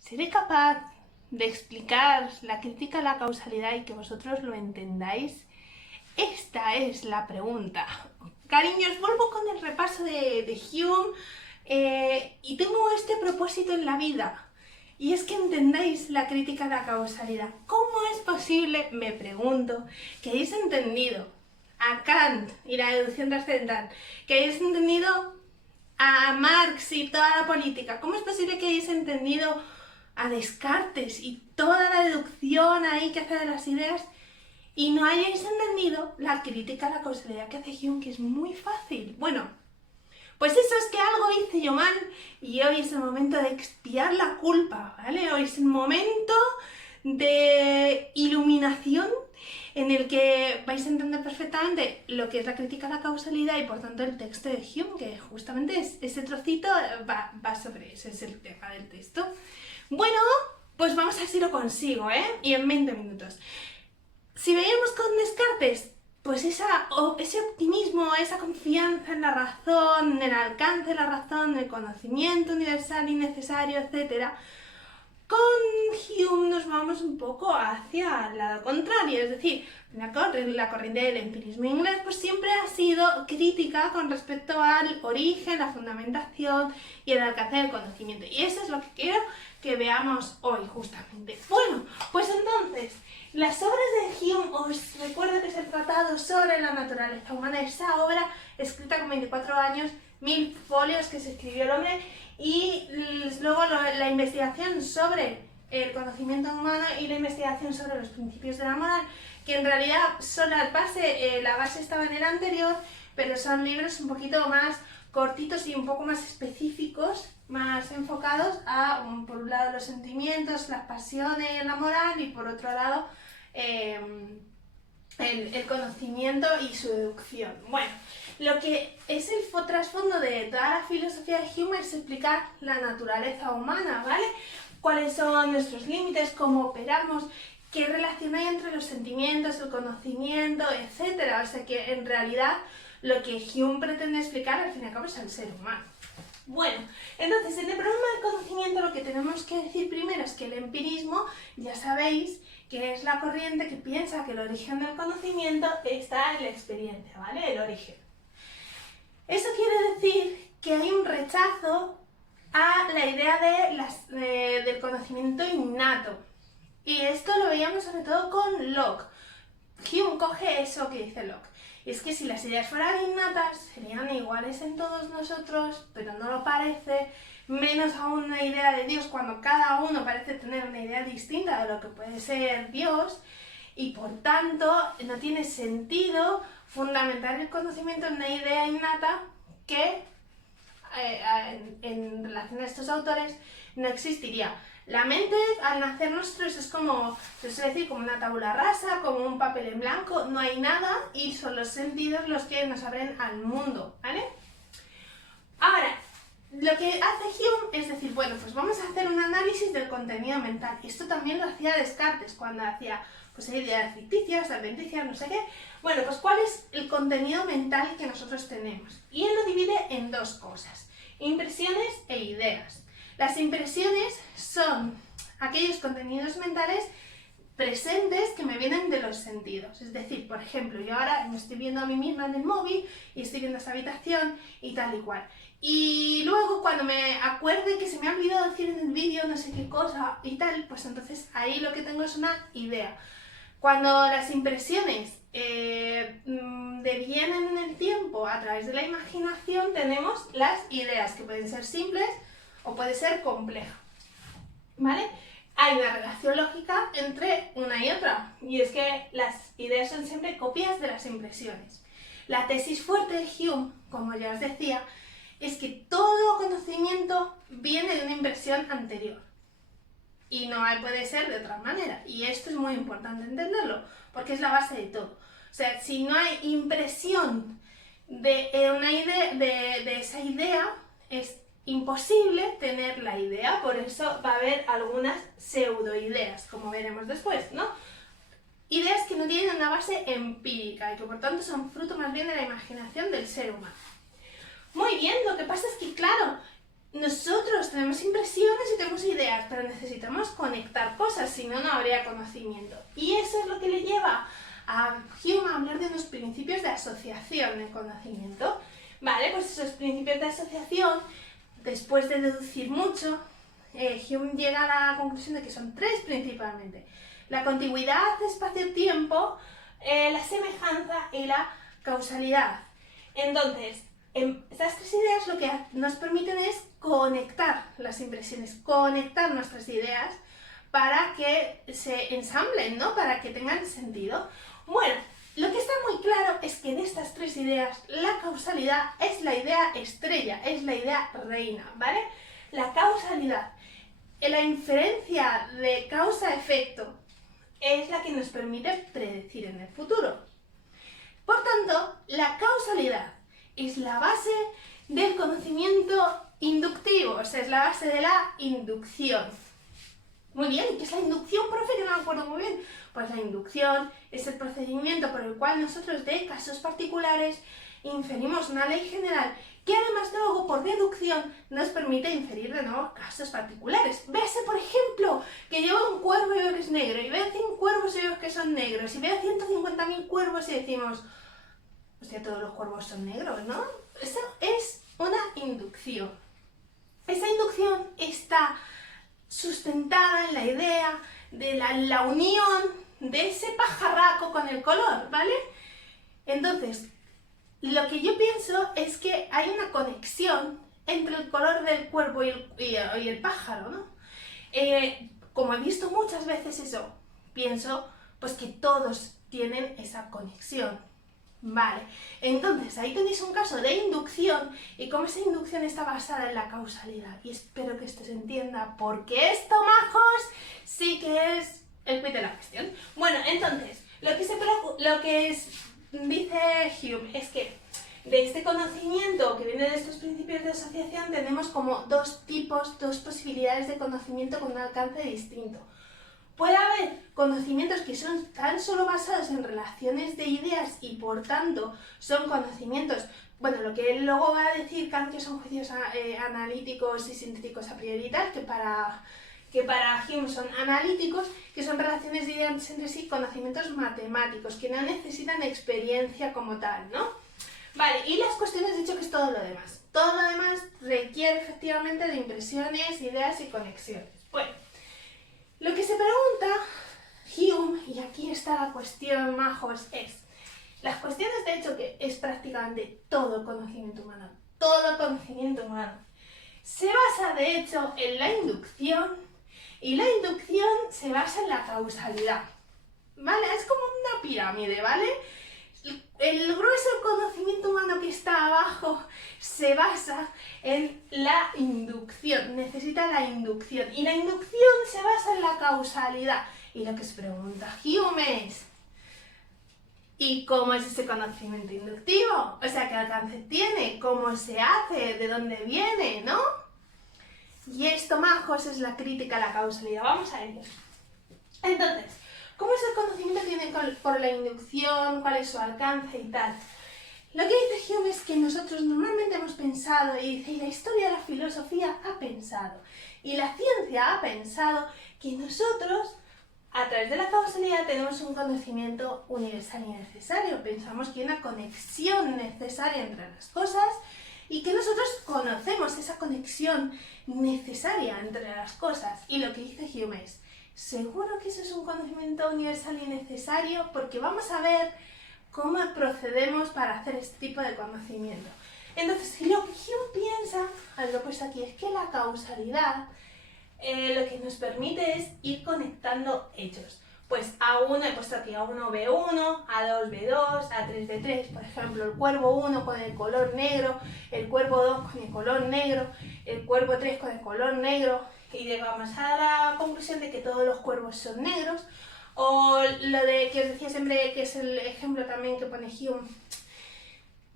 ¿Seré capaz de explicar la crítica a la causalidad y que vosotros lo entendáis? Esta es la pregunta. Cariños, vuelvo con el repaso de Hume y tengo este propósito en la vida. Y es que entendáis la crítica a la causalidad. ¿Cómo es posible, me pregunto, que hayáis entendido a Kant y la deducción trascendental, que hayáis entendido a Marx y toda la política? ¿Cómo es posible que hayáis entendido a Descartes y toda la deducción ahí que hace de las ideas y no hayáis entendido la crítica a la causalidad que hace Hume, que es muy fácil? Bueno, pues eso es que algo hice yo mal y hoy es el momento de expiar la culpa, ¿vale? Hoy es el momento de iluminación en el que vais a entender perfectamente lo que es la crítica a la causalidad y por tanto el texto de Hume, que justamente ese trocito va sobre eso, es el tema del texto. Bueno, pues vamos a ver si lo consigo, y en 20 minutos. Si veíamos con Descartes, pues ese optimismo, esa confianza en la razón, en el alcance de la razón, en el conocimiento universal y necesario, etc., con Hume nos vamos un poco hacia el lado contrario, es decir, la corriente del empirismo inglés pues siempre ha sido crítica con respecto al origen, la fundamentación y el alcance del conocimiento. Y eso es lo que quiero que veamos hoy, justamente. Bueno, pues entonces, las obras de Hume, os recuerdo que es el Tratado sobre la Naturaleza Humana, esa obra escrita con 24 años, 1000 folios que se escribió el hombre, y luego la investigación sobre el conocimiento humano y la investigación sobre los principios de la moral, que en realidad son la base estaba en el anterior, pero son libros un poquito más cortitos y un poco más específicos, más enfocados a, por un lado, los sentimientos, las pasiones, la moral, y por otro lado, el conocimiento y su deducción. Bueno, lo que es el trasfondo de toda la filosofía de Hume es explicar la naturaleza humana, ¿vale? Cuáles son nuestros límites, cómo operamos, qué relación hay entre los sentimientos, el conocimiento, etc. O sea que en realidad lo que Hume pretende explicar al fin y al cabo es el ser humano. Bueno, entonces en el problema del conocimiento lo que tenemos que decir primero es que el empirismo, ya sabéis, que es la corriente que piensa que el origen del conocimiento está en la experiencia, ¿vale? El origen. Eso quiere decir que hay un rechazo a la idea del conocimiento innato. Y esto lo veíamos sobre todo con Locke. Hume coge eso que dice Locke. Y es que si las ideas fueran innatas, serían iguales en todos nosotros, pero no lo parece, menos aún una idea de Dios, cuando cada uno parece tener una idea distinta de lo que puede ser Dios, y por tanto no tiene sentido fundamentar el conocimiento en una idea innata que en relación a estos autores no existiría. La mente al nacer nosotros es como, se suele decir, como una tabula rasa, como un papel en blanco, no hay nada y son los sentidos los que nos abren al mundo, ¿vale? Ahora, lo que hace Hume es decir, bueno, pues vamos a hacer un análisis del contenido mental. Y esto también lo hacía Descartes cuando hacía pues ideas ficticias, adventicias, no sé qué. Bueno, pues ¿cuál es el contenido mental que nosotros tenemos? Y él lo divide en dos cosas: impresiones e ideas. Las impresiones son aquellos contenidos mentales presentes que me vienen de los sentidos. Es decir, por ejemplo, yo ahora me estoy viendo a mí misma en el móvil y estoy viendo esta habitación y tal y cual. Y luego cuando me acuerde que se me ha olvidado decir en el vídeo no sé qué cosa y tal, pues entonces ahí lo que tengo es una idea. Cuando las impresiones devienen en el tiempo a través de la imaginación, tenemos las ideas, que pueden ser simples o puede ser compleja, ¿vale? Hay una relación lógica entre una y otra, y es que las ideas son siempre copias de las impresiones. La tesis fuerte de Hume, como ya os decía, es que todo conocimiento viene de una impresión anterior. Y no puede ser de otra manera. Y esto es muy importante entenderlo, porque es la base de todo. O sea, si no hay impresión de una idea, de esa idea, es imposible tener la idea. Por eso va a haber algunas pseudoideas, como veremos después, ¿no? Ideas que no tienen una base empírica y que por tanto son fruto más bien de la imaginación del ser humano. Muy bien, lo que pasa es que, claro, nosotros tenemos impresiones y tenemos tenemos ideas, pero necesitamos conectar cosas, si no, no habría conocimiento. Y eso es lo que le lleva a Hume a hablar de unos principios de asociación de conocimiento. Vale, pues esos principios de asociación, después de deducir mucho, Hume llega a la conclusión de que son tres principalmente: la contigüidad de espacio-tiempo, la semejanza y la causalidad. Entonces, estas tres ideas lo que nos permiten es conectar las impresiones, conectar nuestras ideas para que se ensamblen, ¿no? Para que tengan sentido. Bueno, lo que está muy claro es que de estas tres ideas, la causalidad es la idea estrella, es la idea reina, ¿vale? La causalidad, la inferencia de causa-efecto, es la que nos permite predecir en el futuro. Por tanto, la causalidad es la base del conocimiento inductivo, o sea, es la base de la inducción. Muy bien, ¿qué es la inducción, profe? Que no me acuerdo muy bien. Pues la inducción es el procedimiento por el cual nosotros de casos particulares inferimos una ley general que además luego por deducción nos permite inferir de nuevo casos particulares. Véase, por ejemplo, que yo un cuervo y veo que es negro, y veo 100 cuervos y veo que son negros, y veo 150.000 cuervos y decimos, hostia, todos los cuervos son negros, ¿no? Eso es una inducción. Esa inducción está sustentada en la idea de la unión de ese pajarraco con el color, ¿vale? Entonces, lo que yo pienso es que hay una conexión entre el color del cuervo y el pájaro, ¿no? Como he visto muchas veces eso, pienso pues que todos tienen esa conexión. Vale, entonces ahí tenéis un caso de inducción y cómo esa inducción está basada en la causalidad. Y espero que esto se entienda, porque esto, majos, sí que es el quid de la cuestión. Bueno, entonces, lo que dice Hume es que de este conocimiento que viene de estos principios de asociación tenemos como dos posibilidades de conocimiento con un alcance distinto. Puede haber conocimientos que son tan solo basados en relaciones de ideas y por tanto son conocimientos, bueno, lo que él luego va a decir Kant, que son juicios analíticos y sintéticos a priori y tal, que para Hume son analíticos, que son relaciones de ideas entre sí, conocimientos matemáticos, que no necesitan experiencia como tal, ¿no? Vale, y las cuestiones, he dicho que es todo lo demás. Todo lo demás requiere efectivamente de impresiones, ideas y conexiones. Bueno, lo que se pregunta Hume, y aquí está la cuestión, majos, es las cuestiones, de hecho, que es prácticamente todo conocimiento humano, se basa, de hecho, en la inducción, y la inducción se basa en la causalidad, ¿vale? Es como una pirámide, ¿vale? El grueso del conocimiento humano que está abajo se basa en la inducción, necesita la inducción, y la inducción se basa en la causalidad. Y lo que se pregunta Hume es, ¿y cómo es ese conocimiento inductivo? O sea, ¿qué alcance tiene? ¿Cómo se hace? ¿De dónde viene? ¿No? Y esto, majos, es la crítica a la causalidad. Vamos a ello. Entonces, ¿cómo es el conocimiento que viene por la inducción? ¿Cuál es su alcance y tal? Lo que dice Hume es que nosotros normalmente hemos pensado, y dice, y la historia de la filosofía ha pensado, y la ciencia ha pensado que nosotros, a través de la causalidad, tenemos un conocimiento universal y necesario. Pensamos que hay una conexión necesaria entre las cosas y que nosotros conocemos esa conexión necesaria entre las cosas. Y lo que dice Hume es, ¿seguro que eso es un conocimiento universal y necesario? Porque vamos a ver cómo procedemos para hacer este tipo de conocimiento. Entonces, lo que Hume piensa, lo he puesto aquí, es que la causalidad lo que nos permite es ir conectando hechos. Pues A1 he puesto aquí A1 B1, A2 B2, A3 B3, por ejemplo, el cuervo 1 con el color negro, el cuervo 2 con el color negro, el cuervo 3 con el color negro, y llegamos a la conclusión de que todos los cuervos son negros. O lo de que os decía siempre, que es el ejemplo también que pone Hume,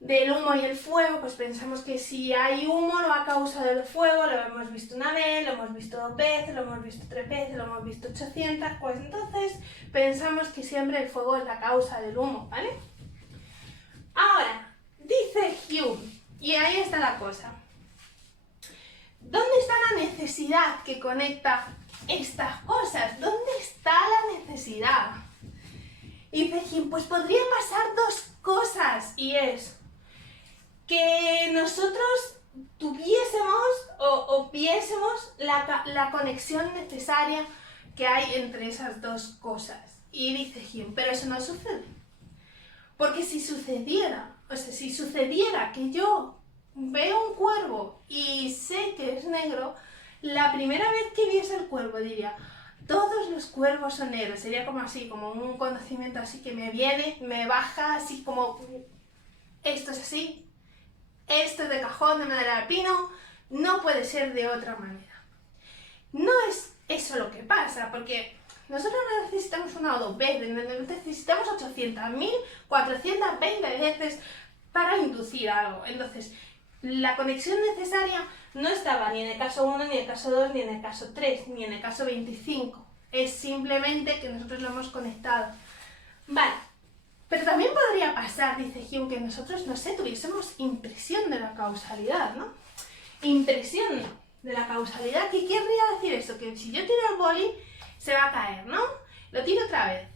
del humo y el fuego, pues pensamos que si hay humo lo ha causado el fuego, lo hemos visto una vez, lo hemos visto 2 veces, lo hemos visto 3 veces, lo hemos visto 800, pues entonces pensamos que siempre el fuego es la causa del humo, ¿vale? Ahora, dice Hume, y ahí está la cosa, ¿dónde está la necesidad necesidad que conecta estas cosas? ¿Dónde está la necesidad? Y dice, pues podría pasar dos cosas, y es que nosotros tuviésemos o viésemos la conexión necesaria que hay entre esas dos cosas. Y dice Hume, pero eso no sucede. Porque si sucediera, o sea, si sucediera que yo veo un cuervo y sé que es negro, la primera vez que viese el cuervo diría, todos los cuervos son negros. Sería como así, como un conocimiento así que me viene, me baja, así como, esto es así, esto es de cajón, de madera de pino, no puede ser de otra manera. No es eso lo que pasa, porque nosotros no necesitamos una o dos veces, necesitamos 800.000, 420 veces para inducir algo. Entonces, la conexión necesaria no estaba ni en el caso 1, ni en el caso 2, ni en el caso 3, ni en el caso 25. Es simplemente que nosotros lo hemos conectado. Vale, pero también podría pasar, dice Hume, que nosotros, no sé, tuviésemos impresión de la causalidad, ¿no? Impresión de la causalidad, ¿qué querría decir eso? Que si yo tiro el boli, se va a caer, ¿no? Lo tiro otra vez.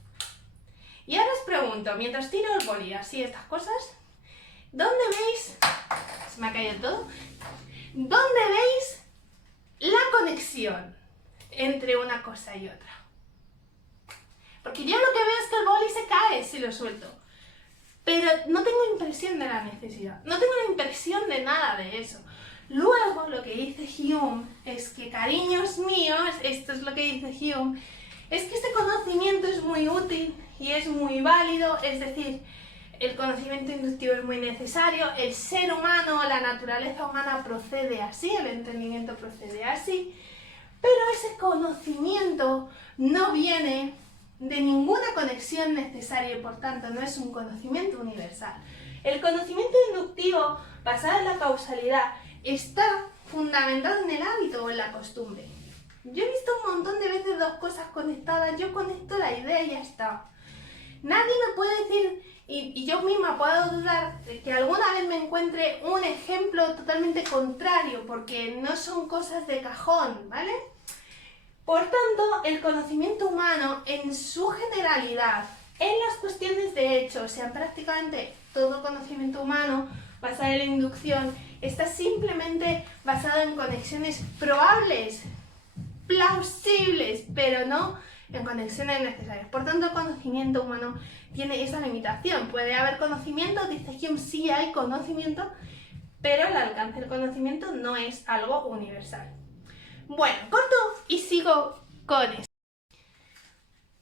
Y ahora os pregunto, mientras tiro el boli, así estas cosas, ¿dónde veis? Se me ha caído todo. ¿Dónde veis la conexión entre una cosa y otra? Porque yo lo que veo es que el boli se cae si lo suelto. Pero no tengo impresión de la necesidad. No tengo la impresión de nada de eso. Luego, lo que dice Hume es que, cariños míos, esto es lo que dice Hume, es que este conocimiento es muy útil y es muy válido, es decir, el conocimiento inductivo es muy necesario, el ser humano, la naturaleza humana procede así, el entendimiento procede así, pero ese conocimiento no viene de ninguna conexión necesaria y por tanto no es un conocimiento universal. El conocimiento inductivo basado en la causalidad está fundamentado en el hábito o en la costumbre. Yo he visto un montón de veces dos cosas conectadas, yo conecto la idea y ya está. Nadie me puede decir, y yo misma puedo dudar de que alguna vez me encuentre un ejemplo totalmente contrario, porque no son cosas de cajón, ¿vale? Por tanto, el conocimiento humano en su generalidad, en las cuestiones de hecho, o sea, prácticamente todo el conocimiento humano basado en la inducción, está simplemente basado en conexiones probables, plausibles, pero no en conexiones necesarias. Por tanto, el conocimiento humano tiene esa limitación. Puede haber conocimiento, dice Hume, sí hay conocimiento, pero el alcance del conocimiento no es algo universal. Bueno, corto y sigo con esto.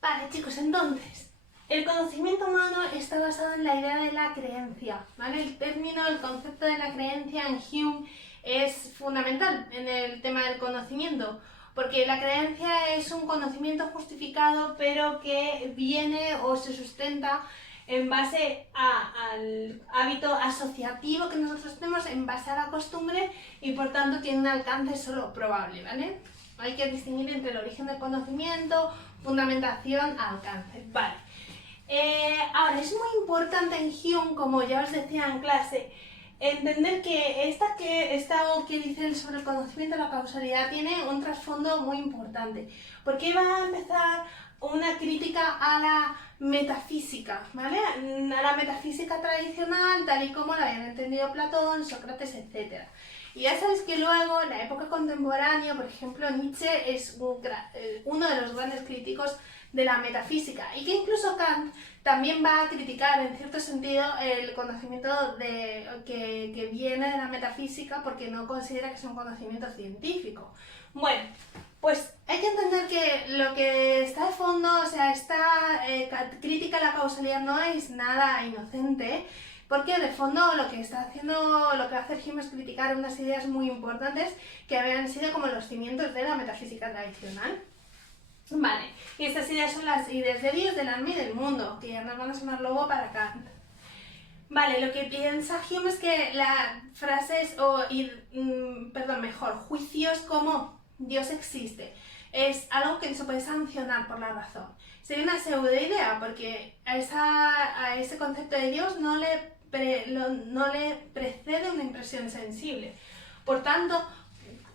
Vale, chicos, entonces, el conocimiento humano está basado en la idea de la creencia, ¿vale? El término, el concepto de la creencia en Hume es fundamental en el tema del conocimiento, porque la creencia es un conocimiento justificado, pero que viene o se sustenta en base al hábito asociativo que nosotros tenemos, en base a la costumbre, y por tanto tiene un alcance solo probable, ¿vale? Hay que distinguir entre el origen del conocimiento, fundamentación, alcance, ¿vale? Ahora, es muy importante en Hume, como ya os decía en clase, entender que esta que dice él sobre el conocimiento, la causalidad, tiene un trasfondo muy importante, porque va a empezar una crítica a la metafísica, ¿vale? A la metafísica tradicional, tal y como la habían entendido Platón, Sócrates, etc. Y ya sabéis que luego, en la época contemporánea, por ejemplo, Nietzsche es uno de los grandes críticos de la metafísica, y que incluso Kant también va a criticar en cierto sentido el conocimiento que viene de la metafísica, porque no considera que sea un conocimiento científico. Bueno, pues hay que entender que lo que está de fondo, o sea, esta crítica a la causalidad no es nada inocente, porque de fondo lo que va a hacer Hume es criticar unas ideas muy importantes que habían sido como los cimientos de la metafísica tradicional. Vale, y estas ideas son las ideas de Dios, del alma y del mundo, que ya nos van a sonar luego para Kant. Vale, lo que piensa Hume es que las frases, juicios como Dios existe, es algo que no se puede sancionar por la razón. Sería una pseudoidea, porque a ese concepto de Dios no le precede una impresión sensible. Por tanto,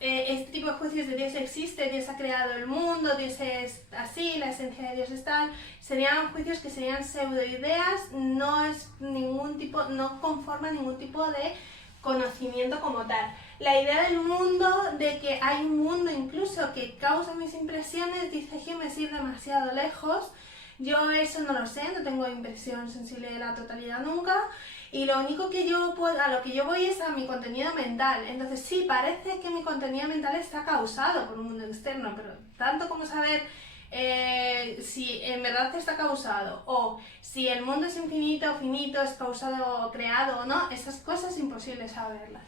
este tipo de juicios de Dios existe, Dios ha creado el mundo, Dios es así, la esencia de Dios es tal, serían juicios que serían pseudoideas, no conforman ningún tipo de conocimiento como tal. La idea del mundo, de que hay un mundo incluso que causa mis impresiones, dice Hume, es ir demasiado lejos. Yo eso no lo sé, no tengo impresión sensible de la totalidad nunca, y lo único que a lo que yo voy es a mi contenido mental. Entonces sí, parece que mi contenido mental está causado por un mundo externo, pero tanto como saber si en verdad está causado, o si el mundo es infinito o finito, es causado o creado o no, esas cosas es imposible saberlas.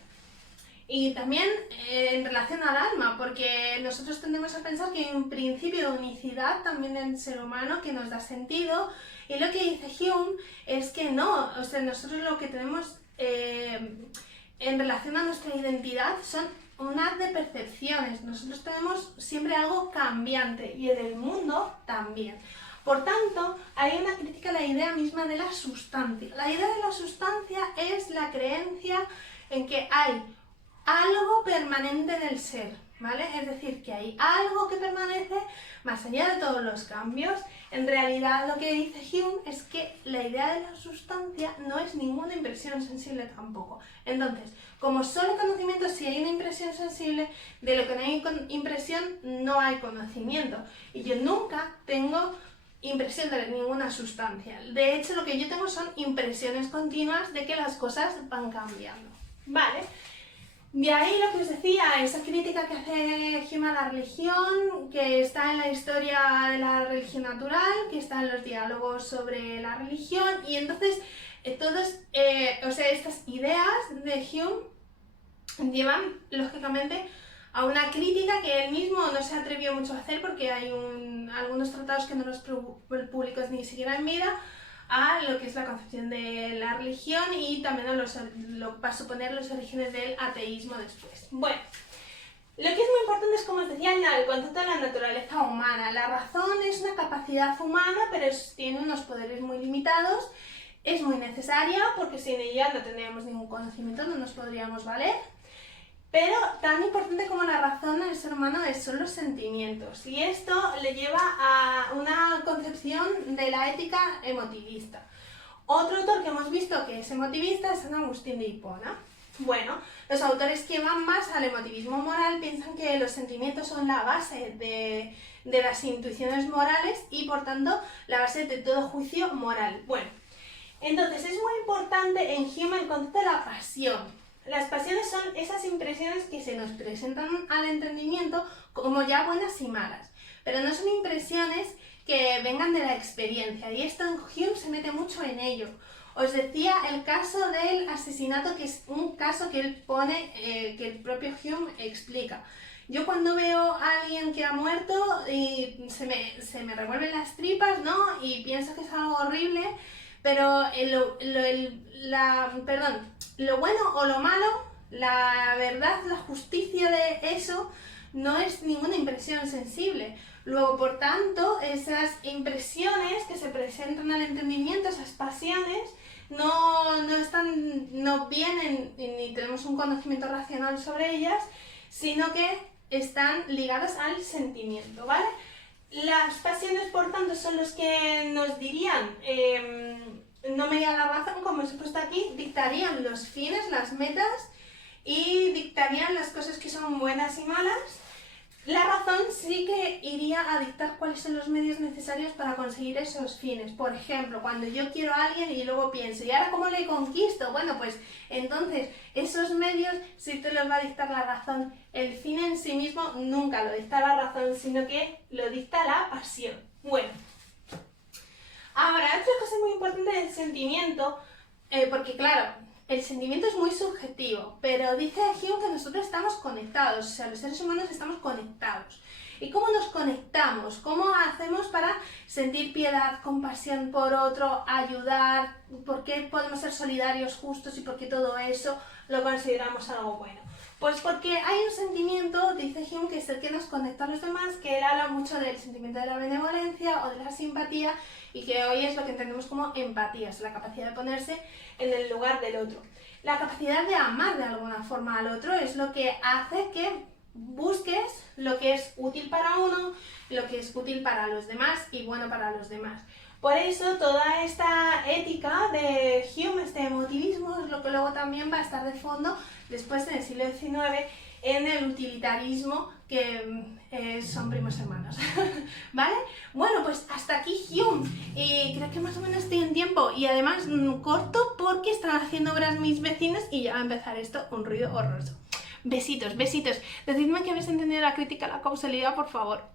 Y también en relación al alma, porque nosotros tendemos a pensar que hay un principio de unicidad también en el ser humano que nos da sentido, y lo que dice Hume es que no, o sea, nosotros lo que tenemos en relación a nuestra identidad son un haz de percepciones. Nosotros tenemos siempre algo cambiante, y en el mundo también. Por tanto, hay una crítica a la idea misma de la sustancia. La idea de la sustancia es la creencia en que hay algo permanente en el ser, ¿vale? Es decir, que hay algo que permanece más allá de todos los cambios. En realidad, lo que dice Hume es que la idea de la sustancia no es ninguna impresión sensible tampoco. Entonces, como solo conocimiento, si hay una impresión sensible, de lo que no hay impresión, no hay conocimiento. Y yo nunca tengo impresión de ninguna sustancia. De hecho, lo que yo tengo son impresiones continuas de que las cosas van cambiando, ¿vale? De ahí lo que os decía, esa crítica que hace Hume a la religión, que está en la historia de la religión natural, que está en los diálogos sobre la religión, y entonces estas ideas de Hume llevan lógicamente a una crítica que él mismo no se atrevió mucho a hacer, porque hay algunos tratados que no los publicó ni siquiera en vida, a lo que es la concepción de la religión, y también va a suponer los orígenes del ateísmo después. Bueno, lo que es muy importante es, como os decía, el concepto de la naturaleza humana. La razón es una capacidad humana, pero tiene unos poderes muy limitados. Es muy necesaria, porque sin ella no tendríamos ningún conocimiento, no nos podríamos valer. Pero tan importante como la razón en el ser humano son los sentimientos, y esto le lleva a una concepción de la ética emotivista. Otro autor que hemos visto que es emotivista es San Agustín de Hipona. Bueno, los autores que van más al emotivismo moral piensan que los sentimientos son la base de las intuiciones morales, y por tanto la base de todo juicio moral. Bueno, entonces es muy importante en Hume el concepto de la pasión. Las pasiones son esas impresiones que se nos presentan al entendimiento como ya buenas y malas, pero no son impresiones que vengan de la experiencia, y esto en Hume se mete mucho en ello. Os decía el caso del asesinato, que es un caso que él pone, que el propio Hume explica. Yo cuando veo a alguien que ha muerto y se me revuelven las tripas, ¿no? Y pienso que es algo horrible, pero lo bueno o lo malo, la verdad, la justicia de eso no es ninguna impresión sensible. Luego, por tanto, esas impresiones que se presentan al entendimiento, esas pasiones, no vienen ni tenemos un conocimiento racional sobre ellas, sino que están ligadas al sentimiento, ¿vale? Las pasiones, por tanto, son los que nos dirían, no me da la razón, como os he puesto aquí, dictarían los fines, las metas, y dictarían las cosas que son buenas y malas. La razón sí que iría a dictar cuáles son los medios necesarios para conseguir esos fines. Por ejemplo, cuando yo quiero a alguien y luego pienso, ¿y ahora cómo le conquisto? Bueno, pues entonces esos medios sí te los va a dictar la razón. El fin en sí mismo nunca lo dicta la razón, sino que lo dicta la pasión. Bueno, ahora, otra cosa muy importante del sentimiento, porque claro, el sentimiento es muy subjetivo, pero dice Hume que nosotros estamos conectados, o sea, los seres humanos estamos conectados. ¿Y cómo nos conectamos? ¿Cómo hacemos para sentir piedad, compasión por otro, ayudar? ¿Por qué podemos ser solidarios, justos, y por qué todo eso lo consideramos algo bueno? Pues porque hay un sentimiento, dice Hume, que es el que nos conecta a los demás, que él habla mucho del sentimiento de la benevolencia o de la simpatía, y que hoy es lo que entendemos como empatía, es la capacidad de ponerse en el lugar del otro. La capacidad de amar de alguna forma al otro es lo que hace que busques lo que es útil para uno, lo que es útil para los demás y bueno para los demás. Por eso toda esta ética de Hume, este emotivismo, es lo que luego también va a estar de fondo después en el siglo XIX en el utilitarismo, que son primos hermanos, ¿vale? Bueno, pues hasta aquí Hume, creo que más o menos estoy en tiempo y además corto porque están haciendo obras mis vecinos y ya va a empezar esto, un ruido horroroso. Besitos, besitos, decidme que habéis entendido la crítica a la causalidad, por favor.